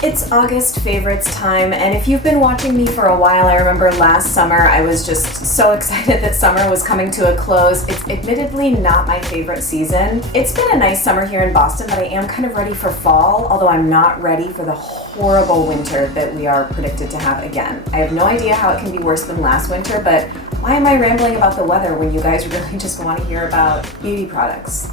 It's August favorites time, and if you've been watching me for a while, I remember last summer I was just so excited that summer was coming to a close. It's admittedly not my favorite season. It's been a nice summer here in Boston, but I am kind of ready for fall, although I'm not ready for the horrible winter that we are predicted to have again. I have no idea how it can be worse than last winter, but why am I rambling about the weather when you guys really just want to hear about beauty products?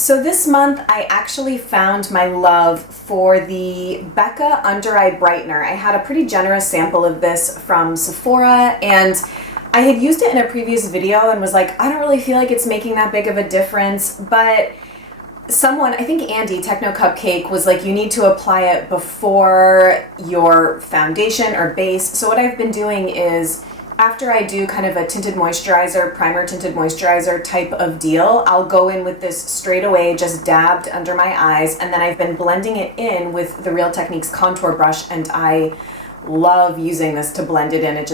So this month I actually found my love for the Becca Undereye Brightener. I had a pretty generous sample of this from Sephora, and I had used it in a previous video and was like, I don't really feel like it's making that big of a difference, but someone, I think Andy, Techno Cupcake, was like, you need to apply it before your foundation or base. So what I've been doing is, after I do kind of a tinted moisturizer, primer tinted moisturizer type of deal, I'll go in with this straight away, just dabbed under my eyes, and then I've been blending it in with the Real Techniques contour brush, and I love using this to blend it in. It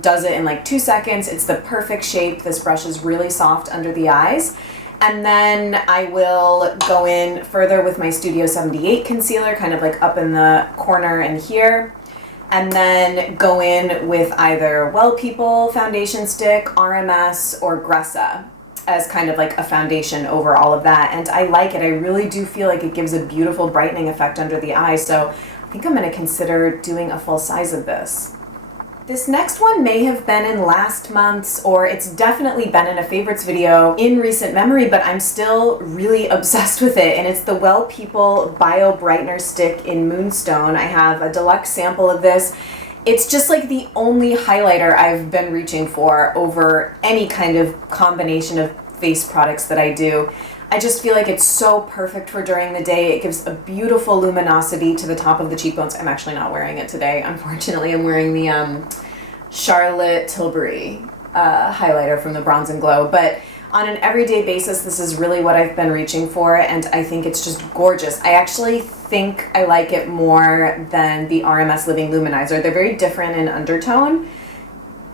does it in like 2 seconds. It's the perfect shape. This brush is really soft under the eyes. And then I will go in further with my Studio 78 concealer, kind of like up in the corner and here. And then go in with either Well People foundation stick, RMS, or Gressa as kind of like a foundation over all of that. And I like it. I really do feel like it gives a beautiful brightening effect under the eye. So I think I'm going to consider doing a full size of this. This next one may have been in last month's, or it's definitely been in a favorites video in recent memory, but I'm still really obsessed with it, and it's the Well People Bio Brightener Stick in Moonstone. I have a deluxe sample of this. It's just like the only highlighter I've been reaching for over any kind of combination of face products that I do. I just feel like it's so perfect for during the day. It gives a beautiful luminosity to the top of the cheekbones. I'm actually not wearing it today. Unfortunately, I'm wearing the Charlotte Tilbury highlighter from the Bronze and Glow. But on an everyday basis, this is really what I've been reaching for, and I think it's just gorgeous. I actually think I like it more than the RMS Living Luminizer. They're very different in undertone.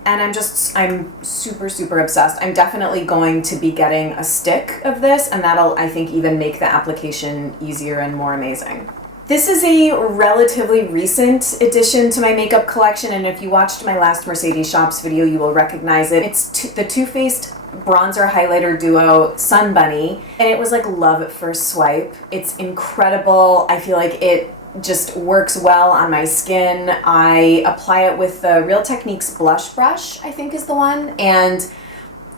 And I'm super, super obsessed. I'm definitely going to be getting a stick of this, and that'll, I think, even make the application easier and more amazing. This is a relatively recent addition to my makeup collection, and if you watched my last Mercedes Shops video, you will recognize it. It's the Too Faced bronzer highlighter duo Sun Bunny, and it was like love at first swipe. It's incredible. I feel like it just works well on my skin. I apply it with the Real Techniques blush brush, I think is the one, and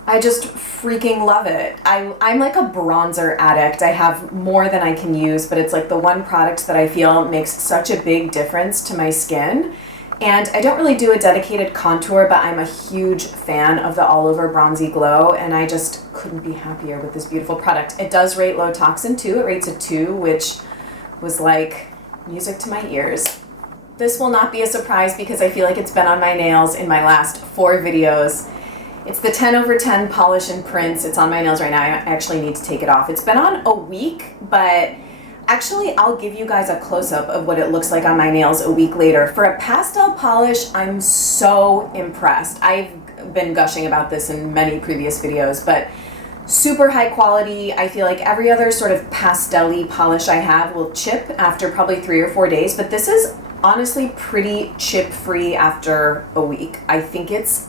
I just freaking love it. I'm like a bronzer addict. I have more than I can use, but it's like the one product that I feel makes such a big difference to my skin. And I don't really do a dedicated contour, but I'm a huge fan of the all over bronzy glow, and I just couldn't be happier with this beautiful product. It does rate low toxin too. It rates a 2, which was like music to my ears. This will not be a surprise because I feel like it's been on my nails in my last 4 videos. It's the 10/10 Polish and Prints. It's on my nails right now. I actually need to take it off. It's been on a week, but actually I'll give you guys a close-up of what it looks like on my nails a week later. For a pastel polish, I'm so impressed. I've been gushing about this in many previous videos, but super high quality. I feel like every other sort of pastel-y polish I have will chip after probably 3 or 4 days, but this is honestly pretty chip-free after a week. I think it's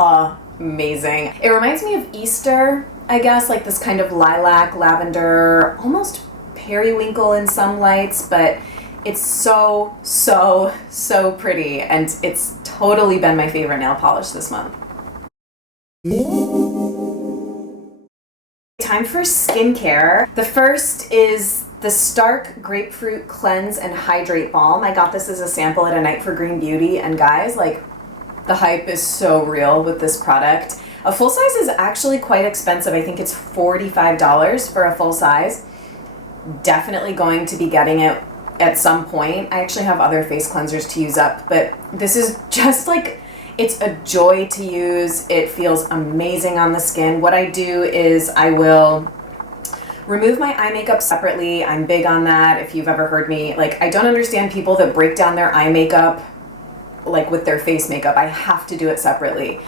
amazing. It reminds me of Easter, I guess, like this kind of lilac, lavender, almost periwinkle in some lights, but it's so, so, so pretty, and it's totally been my favorite nail polish this month. Time for skincare. The first is the Stark Grapefruit Cleanse and Hydrate Balm. I got this as a sample at A Night for Green Beauty, and guys, like, the hype is so real with this product. A full size is actually quite expensive. I think it's $45 for a full size. Definitely going to be getting it at some point. I actually have other face cleansers to use up, but this is just like, it's a joy to use. It feels amazing on the skin. What I do is I will remove my eye makeup separately. I'm big on that. If you've ever heard me, like, I don't understand people that break down their eye makeup like with their face makeup. I have to do it separately.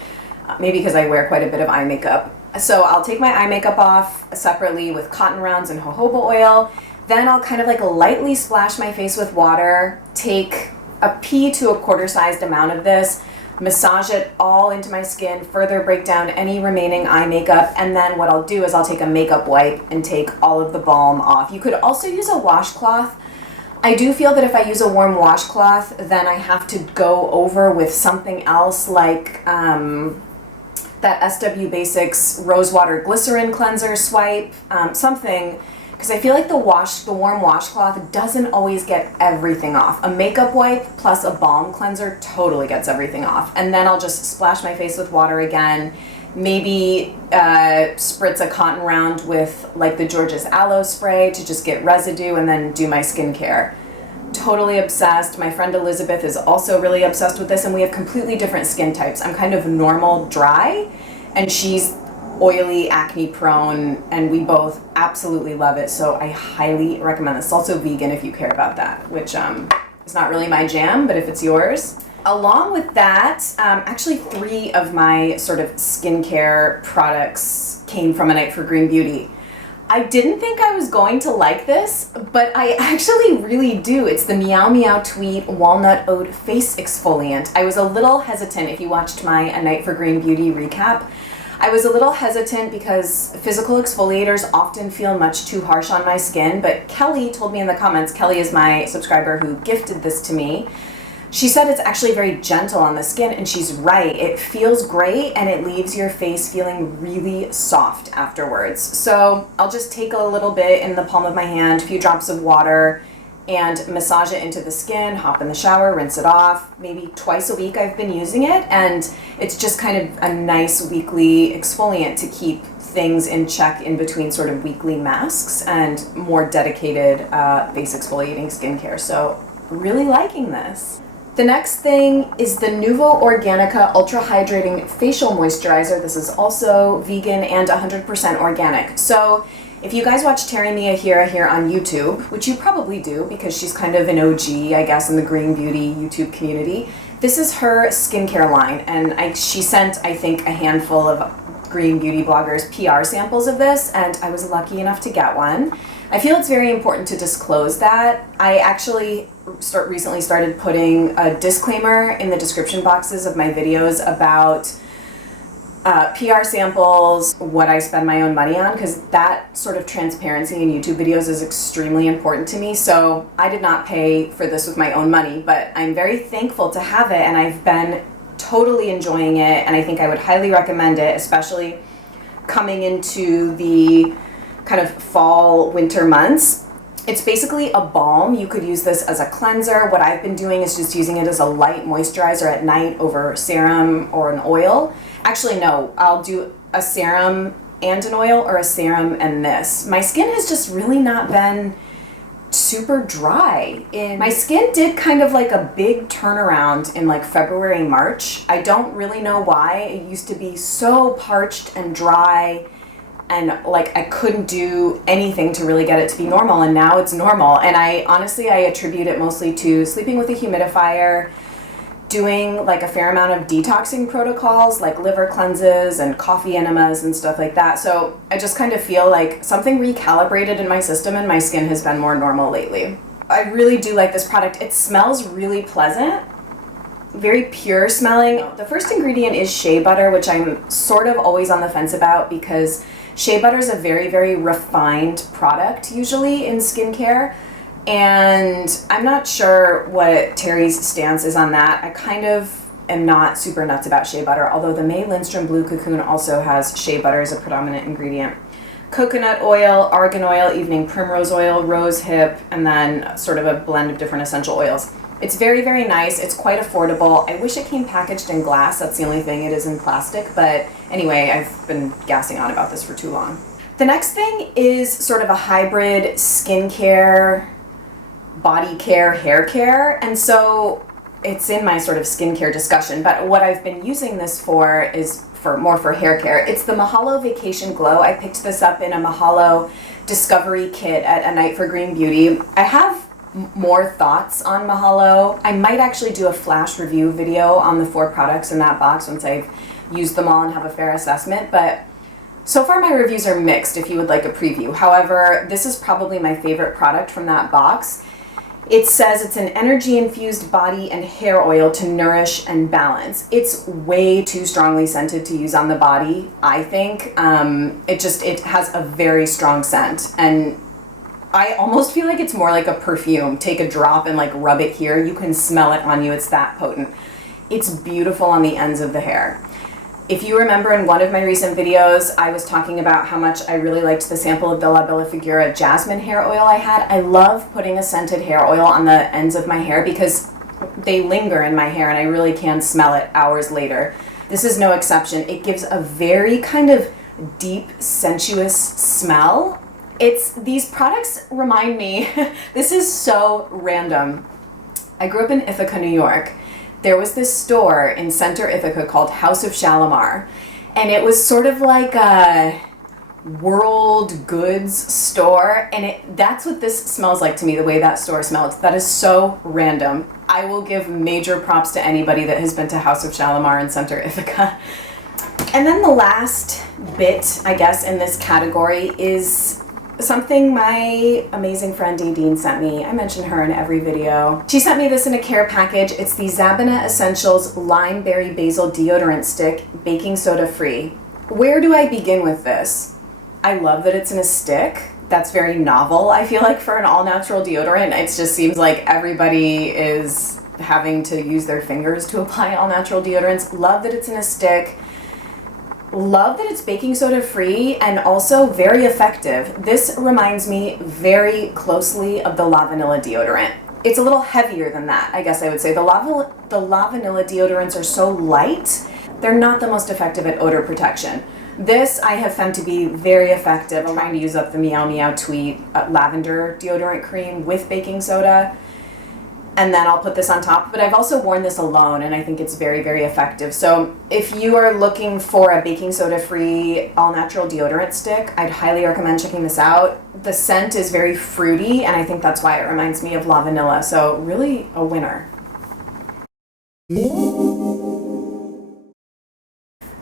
Maybe because I wear quite a bit of eye makeup. So I'll take my eye makeup off separately with cotton rounds and jojoba oil. Then I'll kind of like lightly splash my face with water, take a pea to a quarter-sized amount of this, massage it all into my skin, further break down any remaining eye makeup, and then what I'll do is I'll take a makeup wipe and take all of the balm off. You could also use a washcloth. I do feel that if I use a warm washcloth, then I have to go over with something else like that SW Basics Rosewater Glycerin Cleanser Swipe, something, because I feel like the warm washcloth doesn't always get everything off. A makeup wipe plus a balm cleanser totally gets everything off. And then I'll just splash my face with water again, maybe spritz a cotton round with like the George's Aloe Spray to just get residue, and then do my skincare. Totally obsessed. My friend Elizabeth is also really obsessed with this, and we have completely different skin types. I'm kind of normal dry, and she's oily, acne prone, and we both absolutely love it, so I highly recommend this. It's also vegan if you care about that, which is not really my jam, but if it's yours. Along with that, actually 3 of my sort of skincare products came from A Night for Green Beauty. I didn't think I was going to like this, but I actually really do. It's the Meow Meow Tweet Walnut Oat Face Exfoliant. I was a little hesitant if you watched my A Night for Green Beauty recap. I was a little hesitant because physical exfoliators often feel much too harsh on my skin, but Kelly told me in the comments, Kelly is my subscriber who gifted this to me, she said it's actually very gentle on the skin, and she's right. It feels great, and it leaves your face feeling really soft afterwards. So I'll just take a little bit in the palm of my hand, a few drops of water, and massage it into the skin, hop in the shower, rinse it off. Maybe twice a week I've been using it, and it's just kind of a nice weekly exfoliant to keep things in check in between sort of weekly masks and more dedicated face exfoliating skincare. So really liking this. The next thing is the Nuvo Organica Ultra Hydrating Facial Moisturizer. This is also vegan and 100% organic. So if you guys watch Terry Mia here on YouTube, which you probably do because she's kind of an OG, I guess, in the green beauty YouTube community, this is her skincare line, and she sent, I think, a handful of green beauty bloggers PR samples of this, and I was lucky enough to get one. I feel it's very important to disclose that. I actually recently started putting a disclaimer in the description boxes of my videos about PR samples, what I spend my own money on, because that sort of transparency in YouTube videos is extremely important to me. So I did not pay for this with my own money, but I'm very thankful to have it, and I've been totally enjoying it, and I think I would highly recommend it, especially coming into the kind of fall, winter months. It's basically a balm. You could use this as a cleanser. What I've been doing is just using it as a light moisturizer at night over serum or an oil. Actually, no, I'll do a serum and an oil, or a serum and this. My skin has just really not been super dry. My skin did kind of like a big turnaround in like February, March. I don't really know why. It used to be so parched and dry, and like I couldn't do anything to really get it to be normal, and now it's normal. And I attribute it mostly to sleeping with a humidifier, doing like a fair amount of detoxing protocols like liver cleanses and coffee enemas and stuff like that. So I just kind of feel like something recalibrated in my system, and my skin has been more normal lately. I really do like this product. It smells really pleasant, very pure smelling. The first ingredient is shea butter, which I'm sort of always on the fence about because shea butter is a very, very refined product usually in skincare. And I'm not sure what Terry's stance is on that. I kind of am not super nuts about shea butter, although the May Lindstrom Blue Cocoon also has shea butter as a predominant ingredient. Coconut oil, argan oil, evening primrose oil, rose hip, and then sort of a blend of different essential oils. It's very, very nice. It's quite affordable. I wish it came packaged in glass. That's the only thing. It is in plastic. But anyway, I've been gassing on about this for too long. The next thing is sort of a hybrid skincare, body care, hair care, and so it's in my sort of skincare discussion, but what I've been using this for is more for hair care. It's the Mahalo Vacation Glow. I picked this up in a Mahalo Discovery Kit at A Night for Green Beauty. I have more thoughts on Mahalo. I might actually do a flash review video on the 4 products in that box once I've used them all and have a fair assessment, but So far my reviews are mixed if you would like a preview. However, this is probably my favorite product from that box. It says it's an energy-infused body and hair oil to nourish and balance. It's way too strongly scented to use on the body, I think. It has a very strong scent, and I almost feel like it's more like a perfume. Take a drop and like rub it here. You can smell it on you. It's that potent. It's beautiful on the ends of the hair. If you remember in one of my recent videos, I was talking about how much I really liked the sample of the La Bella Figura jasmine hair oil I had. I love putting a scented hair oil on the ends of my hair because they linger in my hair and I really can smell it hours later. This is no exception. It gives a very kind of deep, sensuous smell. These products remind me, this is so random. I grew up in Ithaca, New York. There was this store in Center Ithaca called House of Shalimar, and it was sort of like a world goods store, and that's what this smells like to me, the way that store smells. That is so random. I will give major props to anybody that has been to House of Shalimar in Center Ithaca. And then the last bit, I guess, in this category is something my amazing friend Nadine sent me. I mention her in every video. She sent me this in a care package. It's the Zabana Essentials Lime Berry Basil Deodorant Stick, baking soda free. Where do I begin with this? I love that it's in a stick. That's very novel, I feel like, for an all-natural deodorant. It just seems like everybody is having to use their fingers to apply all-natural deodorants. Love that it's in a stick. Love that it's baking soda free and also very effective. This reminds me very closely of the La Vanilla deodorant. It's a little heavier than that, I guess I would say. The La Vanilla deodorants are so light, they're not the most effective at odor protection. This I have found to be very effective. I'm trying to use up the Meow Meow Tweet lavender deodorant cream with baking soda. And then I'll put this on top, but I've also worn this alone and I think it's very, very effective. So if you are looking for a baking soda free all natural deodorant stick, I'd highly recommend checking this out. The scent is very fruity and I think that's why it reminds me of La Vanilla. So really a winner.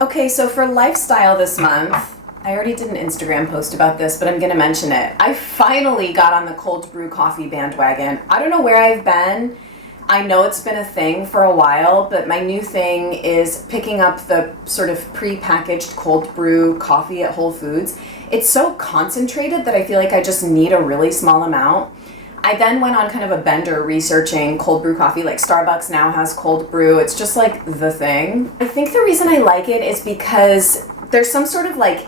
Okay, so for lifestyle this month, I already did an Instagram post about this, but I'm going to mention it. I finally got on the cold brew coffee bandwagon. I don't know where I've been. I know it's been a thing for a while, but my new thing is picking up the sort of pre-packaged cold brew coffee at Whole Foods. It's so concentrated that I feel like I just need a really small amount. I then went on kind of a bender researching cold brew coffee. Like Starbucks now has cold brew. It's just like the thing. I think the reason I like it is because there's some sort of like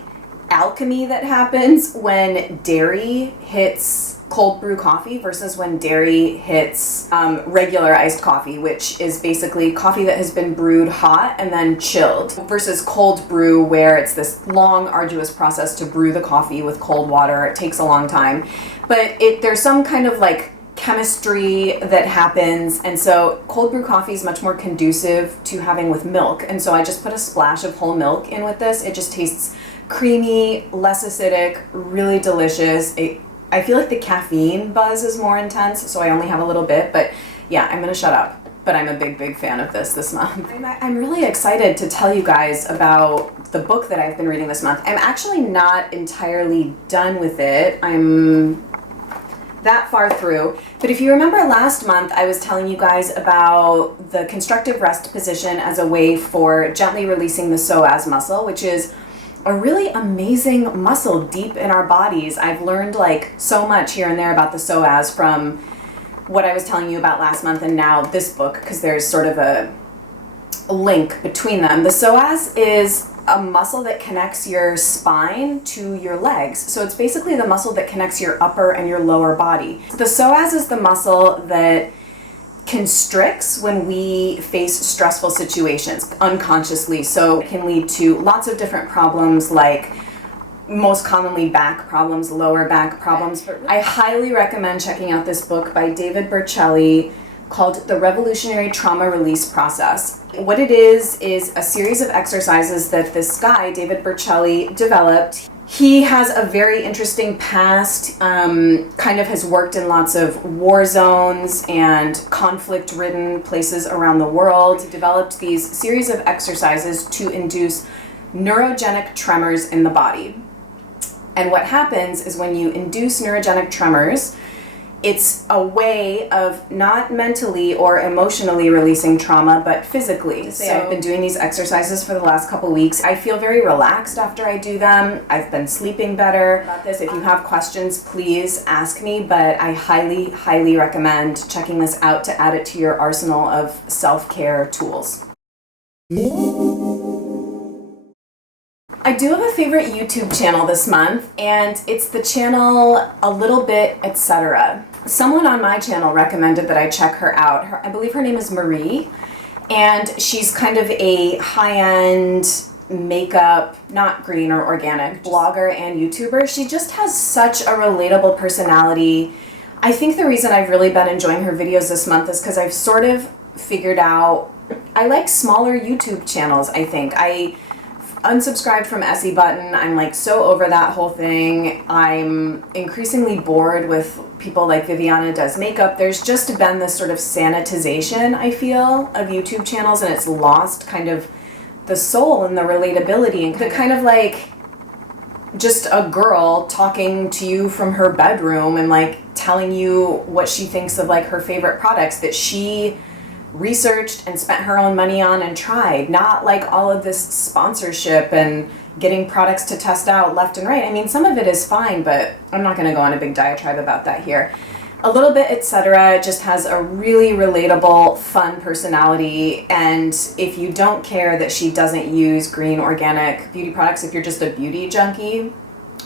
alchemy that happens when dairy hits cold brew coffee versus when dairy hits regular iced coffee, which is basically coffee that has been brewed hot and then chilled, versus cold brew where it's this long, arduous process to brew the coffee with cold water. It takes a long time, but there's some kind of like chemistry that happens, and so cold brew coffee is much more conducive to having with milk, and so I just put a splash of whole milk in with this. It just tastes creamy, less acidic, really delicious. I feel like the caffeine buzz is more intense, so I only have a little bit, but yeah, I'm gonna shut up. But I'm a big, big fan of this month. I'm really excited to tell you guys about the book that I've been reading this month. I'm actually not entirely done with it. I'm that far through, but if you remember last month, I was telling you guys about the constructive rest position as a way for gently releasing the psoas muscle, which is a really amazing muscle deep in our bodies. I've learned like so much here and there about the psoas from what I was telling you about last month and now this book, because there's sort of a link between them. The psoas is a muscle that connects your spine to your legs. So it's basically the muscle that connects your upper and your lower body. The psoas is the muscle that constricts when we face stressful situations unconsciously. So it can lead to lots of different problems, like most commonly back problems, lower back problems. I highly recommend checking out this book by David Berceli called The Revolutionary Trauma Release Process. What it is a series of exercises that this guy, David Berceli, developed. He has a very interesting past, kind of has worked in lots of war zones and conflict-ridden places around the world. He developed these series of exercises to induce neurogenic tremors in the body. And what happens is when you induce neurogenic tremors, it's a way of not mentally or emotionally releasing trauma, but physically. So I've been doing these exercises for the last couple weeks. I feel very relaxed after I do them. I've been sleeping better. About this, if you have questions, please ask me, but I highly, highly recommend checking this out to add it to your arsenal of self-care tools. I do have a favorite YouTube channel this month, and it's the channel A Little Bit Etc. Someone on my channel recommended that I check her out. I believe her name is Marie, and she's kind of a high-end makeup, not green or organic, blogger and YouTuber. She just has such a relatable personality. I think the reason I've really been enjoying her videos this month is because I've sort of figured out I like smaller YouTube channels, I think. I unsubscribed from Essie Button. I'm like so over that whole thing. I'm increasingly bored with people like Viviana Does Makeup. There's just been this sort of sanitization, I feel, of YouTube channels, and it's lost kind of the soul and the relatability and the kind of like just a girl talking to you from her bedroom and like telling you what she thinks of like her favorite products that she researched and spent her own money on and tried, not like all of this sponsorship and getting products to test out left and right. I mean, some of it is fine, but I'm not going to go on a big diatribe about that here. A Little Bit Etc. just has a really relatable, fun personality, and if you don't care that she doesn't use green organic beauty products, if you're just a beauty junkie,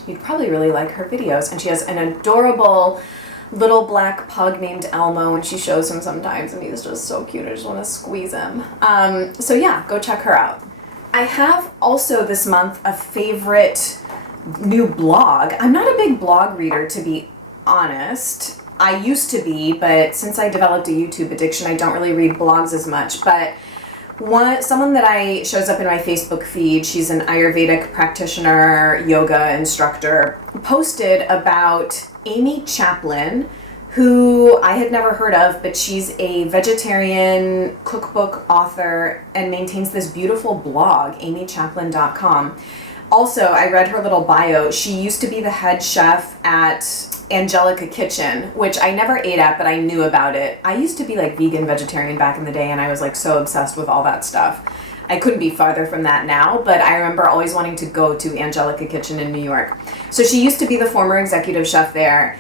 you'd probably really like her videos. And she has an adorable little black pug named Elmo, and she shows him sometimes, and he's just so cute. I just want to squeeze him. So yeah, go check her out. I have also this month a favorite new blog. I'm not a big blog reader, to be honest. I used to be, but since I developed a YouTube addiction, I don't really read blogs as much. But someone that shows up in my Facebook feed, she's an Ayurvedic practitioner, yoga instructor, posted about Amy Chaplin, who I had never heard of, but she's a vegetarian cookbook author and maintains this beautiful blog, amychaplin.com. Also, I read her little bio. She used to be the head chef at Angelica Kitchen, which I never ate at, but I knew about it. I used to be like vegan, vegetarian back in the day, and I was like so obsessed with all that stuff. I couldn't be farther from that now, but I remember always wanting to go to Angelica Kitchen in New York. So she used to be the former executive chef there.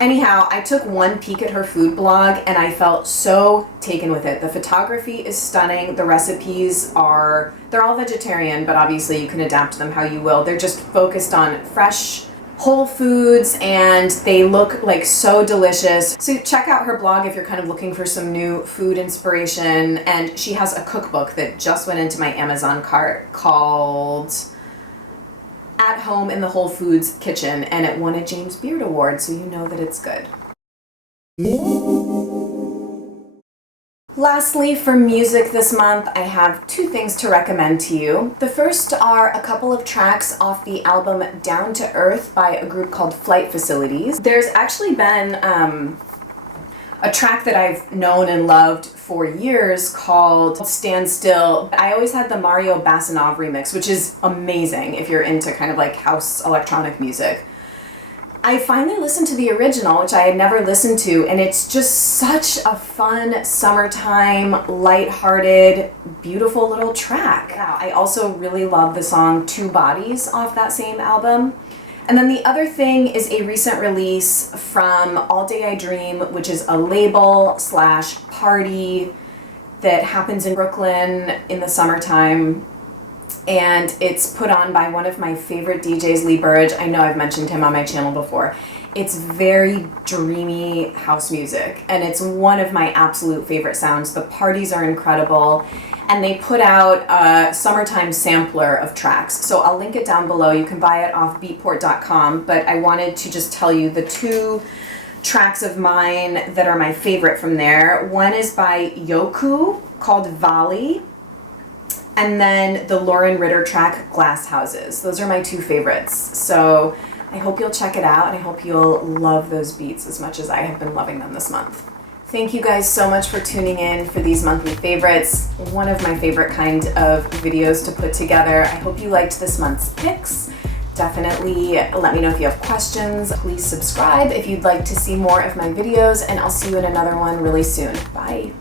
Anyhow, I took one peek at her food blog and I felt so taken with it. The photography is stunning. The recipes they're all vegetarian, but obviously you can adapt them how you will. They're just focused on fresh, whole foods, and they look like so delicious. So check out her blog if you're kind of looking for some new food inspiration. And she has a cookbook that just went into my Amazon cart called At Home in the Whole Foods Kitchen, and it won a James Beard Award, so you know that it's good. Lastly, for music this month, I have two things to recommend to you. The first are a couple of tracks off the album Down to Earth by a group called Flight Facilities. There's actually been a track that I've known and loved for years called Stand Still. I always had the Mario Basanov remix, which is amazing if you're into kind of like house electronic music. I finally listened to the original, which I had never listened to, and it's just such a fun, summertime, lighthearted, beautiful little track. Wow. I also really love the song Two Bodies off that same album. And then the other thing is a recent release from All Day I Dream, which is a label/party that happens in Brooklyn in the summertime. And it's put on by one of my favorite DJs, Lee Burridge. I know I've mentioned him on my channel before. It's very dreamy house music, and it's one of my absolute favorite sounds. The parties are incredible, and they put out a summertime sampler of tracks. So I'll link it down below. You can buy it off beatport.com, but I wanted to just tell you the two tracks of mine that are my favorite from there. One is by Yoku called Valley, and then the Lauren Ritter track, Glass Houses. Those are my two favorites. So I hope you'll check it out, and I hope you'll love those beats as much as I have been loving them this month. Thank you guys so much for tuning in for these monthly favorites. One of my favorite kind of videos to put together. I hope you liked this month's picks. Definitely let me know if you have questions. Please subscribe if you'd like to see more of my videos, and I'll see you in another one really soon. Bye.